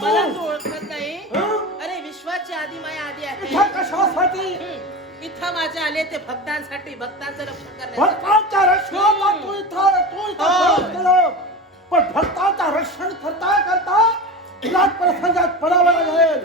मला तू ओळखत नाही? अरे विश्वाची आधी माया आधी आहे इथं कशासाठी. इथं माझे आले ते भक्तांसाठी भक्तांचं रक्षण करण्यासाठी भक्तांच्या रक्षणाला तू इथं तू इथं हो. प्रवेश केलं. पण भक्तांचं रक्षण करता करता तुला प्रसंगात पडावं लागेल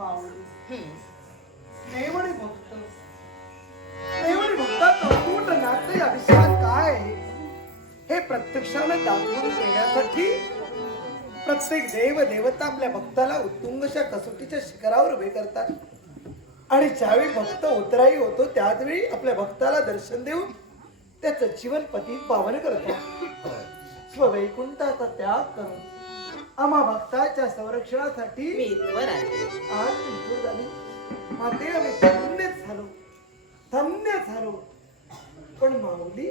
माऊली हं. देवणी भक्त. देवणी भक्ताचं अतूट नातं या विषयात काय? हे प्रत्यक्षाने दाखवून देण्यासाठी प्रत्येक देव देवता आपल्या भक्ताला उत्तुंगशा कसोटीच्या शिखरावर उभे करतात. आणि ज्यावेळी भक्त उतराई होतो त्याचवेळी आपल्या भक्ताला दर्शन देऊन त्याचं जीवन पतीत पावन करतात स्ववैकुंठाचा त्याग करून आम्हा भक्ताच्या संरक्षणासाठी मी इथवर आले आज तुमचं झाली. माते आम्ही धन्यच झालो. धन्य झालो. पण माऊली.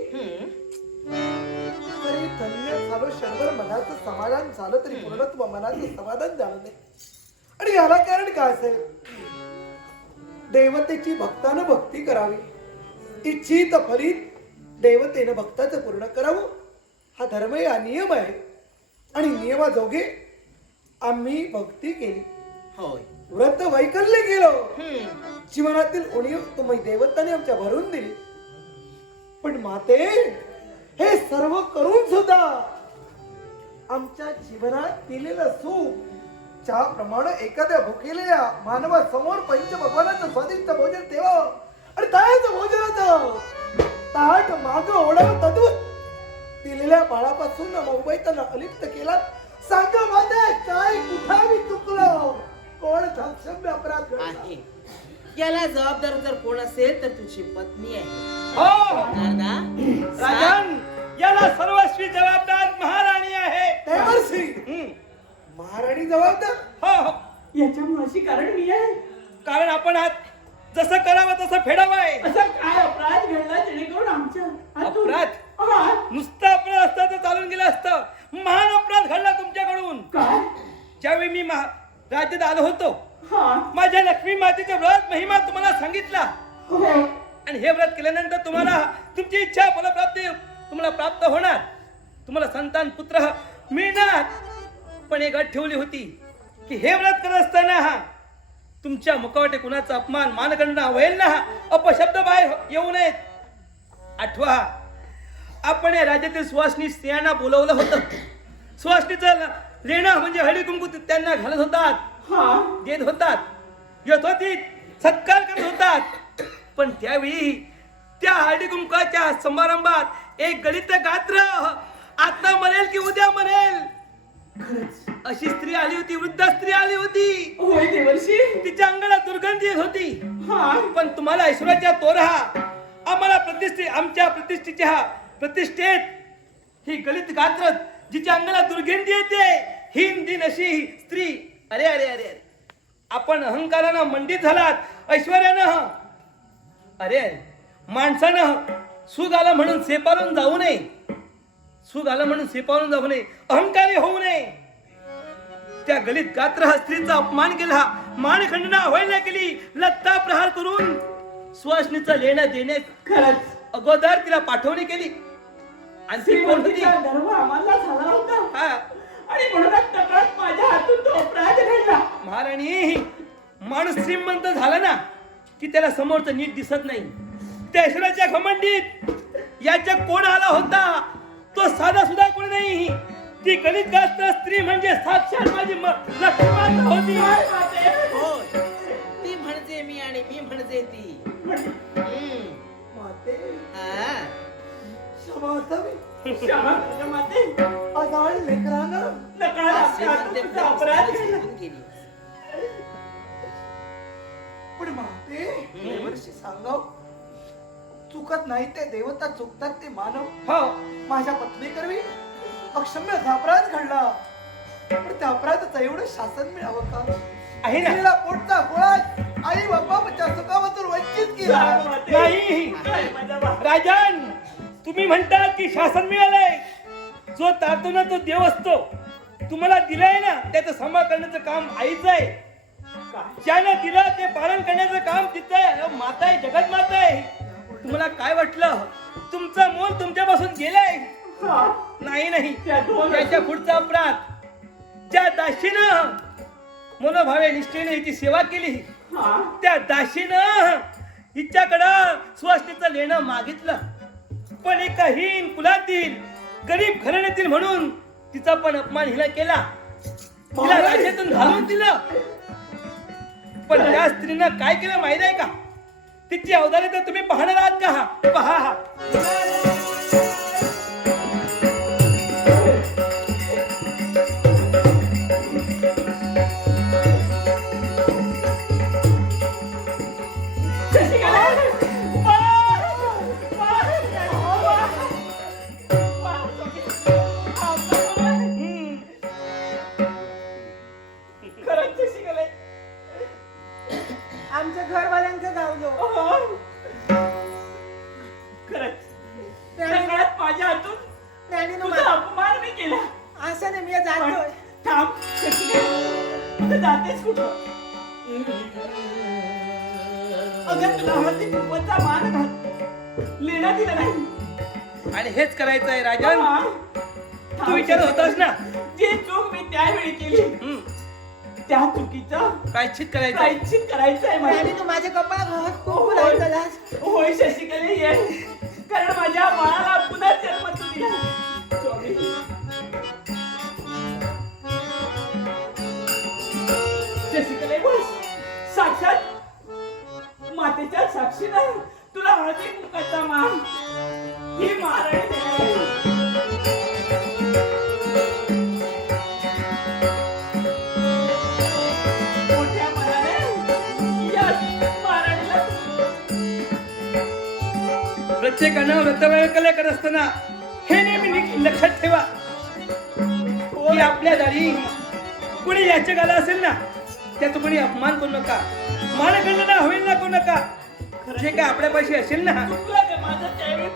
तरी धन्य झालो शंभर मनाचं समाधान झालं तरी पूर्णत्व मनाचं समाधान झालं नाही. आणि याला कारण काय असेल? देवतेची भक्तानं भक्ती करावी. इच्छित फलित देवतेनं भक्ताचं पूर्ण करावं. हा धर्म आहे हा नियम आहे. आणि नियमाजोगे आम्ही भक्ती केली. होय. व्रत वैकल्य केलं. जीवनातील उणीव तुम्ही देवताने आमच्या भरून दिली. पण माते हे सर्व करून सुद्धा आमच्या जीवनात दिलेलं सुख ज्याप्रमाणे एखाद्या भुकेलेल्या मानवासमोर पंच भगवानाचं स्वादिष्ट भोजन ठेवावं आणि त्याच भोजनाचं ताट माग ओढावं तद्वत. दिलेल्या बाळापासून मुंबईत अलिप्त केला सांगा माते काय कुठं मी चुकलो? कोण साक्षम्य अपराध? आहे. याला जबाबदार जर कोण असेल तर तुझी पत्नी आहे. हो. नारदा राजन याला सर्वस्वी जबाबदार महाराणी आहे. देवर्षी. हं. महाराणी जबाबदार? हो हो. याच्या मुळाशी कारण मी आहे. कारण आपण आत जसं करावं तसं फेडावं आहे. असा काय अपराध घडला जेणेकरून आमच्या हातून- अपराध? नुसतं अपराध असतं तर चालून गेलं असतं. महान अपराध घडला तुमच्याकडून. ज्यावेळी मी महा- राज्यात आलो होतो हा. माझ्या लक्ष्मी मातेचा व्रत महिमा तुम्हाला सांगितला. हो. आणि हे व्रत केल्यानंतर तुम्हाला तुमची इच्छा फलप्राप्ती तुम्हाला प्राप्त होणार. तुम्हाला संतान पुत्र मिळणार. पण एक अट ठेवली होती की हे व्रत करत असताना हा तुमच्या मुखावटे कुणाचा अपमान मानगणना होईल ना अपशब्द बाहेर येऊ नयेत. आठवा आपण या राज्यातील सुवासनी स्त्रियांना बोलवलं होतं. सुवासनीचं लेणं म्हणजे हळदी कुंकू त्यांना घालत होतात. देत होतात. येत होती सत्कार करत होतात. पण त्यावेळी त्या हळदी कुंकाच्या समारंभात एक गलित गात्र आता मरेल की उद्या मरेल? अशी स्त्री आली होती वृद्ध स्त्री आली होती. तिच्या अंगाला दुर्गंधी येत होती. हा. पण तुम्हाला ईश्वराच्या तोरहा आम्हाला प्रतिष्ठे आमच्या प्रतिष्ठेच्या प्रतिष्ठेत. ही गलित गात्र जिच्या अंगाला दुर्गंधी येते. हिंदी नशी अशी ही स्त्री. अरे अरे अरे अरे. आपण अहंकारानं मंडित झालात. ऐश्वर्यानं. अरे माणसानं सुग आलं म्हणून सेपारून जाऊ नये. सुग आलं म्हणून सेपारून जाऊ नये. अहंकारी होऊ नये. त्या गलित गात्र हा स्त्रीचा अपमान केला. मानखंडना अवहेलना केली. लत्ता प्रहार करून सुवासनीचं लेणं देण्यात खरंच अगोदर तिला पाठवणी केली. आणि ती श्रीमंतीचा आम्हाला झाला होता. हा. आणि म्हणूनच तक्रार माझ्या हातून तो अपराध घडला. महाराणी माणूस श्रीमंत झाला ना की त्याला समोरचं नीट दिसत नाही. त्या ईश्वराच्या घमंडीत याच्या कोण आला होता तो साधा सुद्धा कोण नाही. ती गणित गास्त स्त्री म्हणजे साक्षात माझी म- लक्ष्मीमाता होती. काय माते? होय. ती म्हणजे मी आणि मी म्हणजे ती. हम्म. माते? हा. क्षमा अपराध पण माते देवर्षी सांगाव चुकत नाही ते देवता चुकतात ते मानव माझ्या पत्नी करवी अक्षम्य अपराध घडला पण त्या अपराधाचं एवढं शासन मिळावं का आहे ना पोटचा गोळा आई बाबा सुखावातून वंचित केला नाही राजन! तुम्ही म्हणतात की शासन मिळालंय. जो तारतो ना तो देव असतो तुम्हाला दिलाय ना त्याचं सांभाळ करण्याचं काम आईचं आहे. ज्यानं दिलं ते पालन करण्याचं काम तिथं आहे. माता आहे जगत माता आहे. तुम्हाला काय वाटलं? तुमचं मोल तुमच्यापासून गेलंय. नाही नाही. दोन त्याच्या पुढचा अपराध. ज्या दाशीनं मनोभावे निष्ठेने हिची सेवा केली त्या दाशीनं हिच्याकडं सुवासनीचं लेणं मागितलं. पण एका हीन कुलातील गरीब घराण्यातील म्हणून तिचा पण अपमान हिला केला. तिला राज्यातून घालून दिलं. पण त्या स्त्रीनं काय केलं माहीत आहे का? तिची अवधारे तर तुम्ही पाहणार आहात का? हा? पहा हा. आमच्या घरवाल्यांचं गावलो हा. खरंच. सगळ्यात माझ्या हातून त्याने तुझा अपमान मी केला. असं नाही मी जातोय. थांब शशिकला. तू जातेस कुठं? अगं तुला हळदी कुंकवाचा मान घात लेणं दिलं नाही. आणि हेच करायचं आहे राजन. हा. तू विचारत होतास ना. जी चूक मी त्यावेळी केली. त्या चुकीचं प्रायश्चित करायचं. प्रायश्चित करायचं आहे मला. त्याने तू माझ्या कपाळात खूप लागलास होय शशिकले ये. कारण माझ्या बाळाला पुन्हा जन्म तू दिला प्रत्येकानं व्रतवैकल्य करत असताना हे नेहमी नि- लक्षात ठेवा. की आपल्या दारी कुणी याचक आला असेल ना त्याचं कोणी अपमान करू नका. मानखंडना होईल ना करू नका. जे काय आपल्या पैसे असेल ना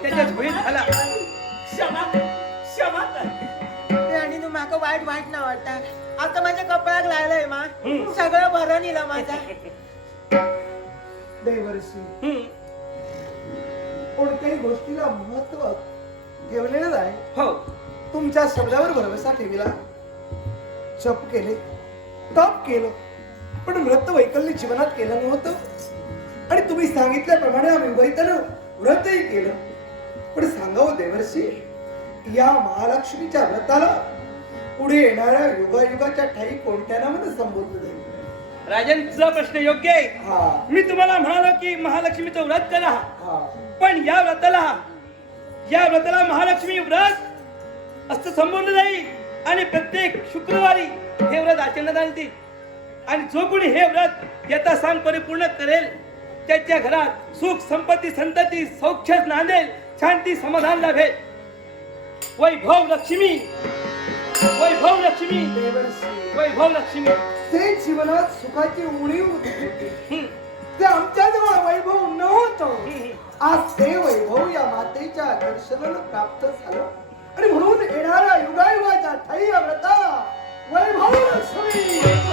त्याच्यात होईल झाला. क्षमा क्षमा कर. आणि तू माका वाईट वाईट ना वाटता आता माझ्या कपाळात लागलंय मा. सगळं बरं निलं माझा. देवर्षी हम्म. कोणत्याही गोष्टीला महत्त्व ठेवलेलं आहे हो. तुमच्या शब्दावर भरवसा ठेविला. जप केले तप केलं. पण व्रत वैकल्य जीवनात केलं नव्हतं. आणि तुम्ही सांगितल्याप्रमाणे आम्ही वैतन व्रतही केलं. पण सांगावं देवर्षी या महालक्ष्मीच्या व्रताला पुढे येणाऱ्या युगायुगाच्या ठाई कोणत्या नावानं संबोधलं जाईल? राजन तुझा प्रश्न योग्य आहे. हा. मी तुम्हाला म्हणालो की महालक्ष्मीचं व्रत करा. हा. पण या व्रताला या व्रताला महालक्ष्मी व्रत असं संबोधलं जाईल आणि प्रत्येक शुक्रवारी हे व्रत आचरणात आणतील आणि जो कोणी हे व्रत यथा सांग परिपूर्ण करेल त्याच्या घरात सुख संपत्ती संतती सौख्य नांदेल शांती समाधान लाभेल. वैभव लक्ष्मी वैभव लक्ष्मी वैभव लक्ष्मी. ते जीवनात सुखाची उणीव. जे आमच्या जवळ वैभव नव्हतं. आज ते वैभव या मातेच्या दर्शनाला प्राप्त झालं. आणि म्हणून येणाऱ्या युगायुगाच्या ठाई व्रता वैभव लक्ष्मी!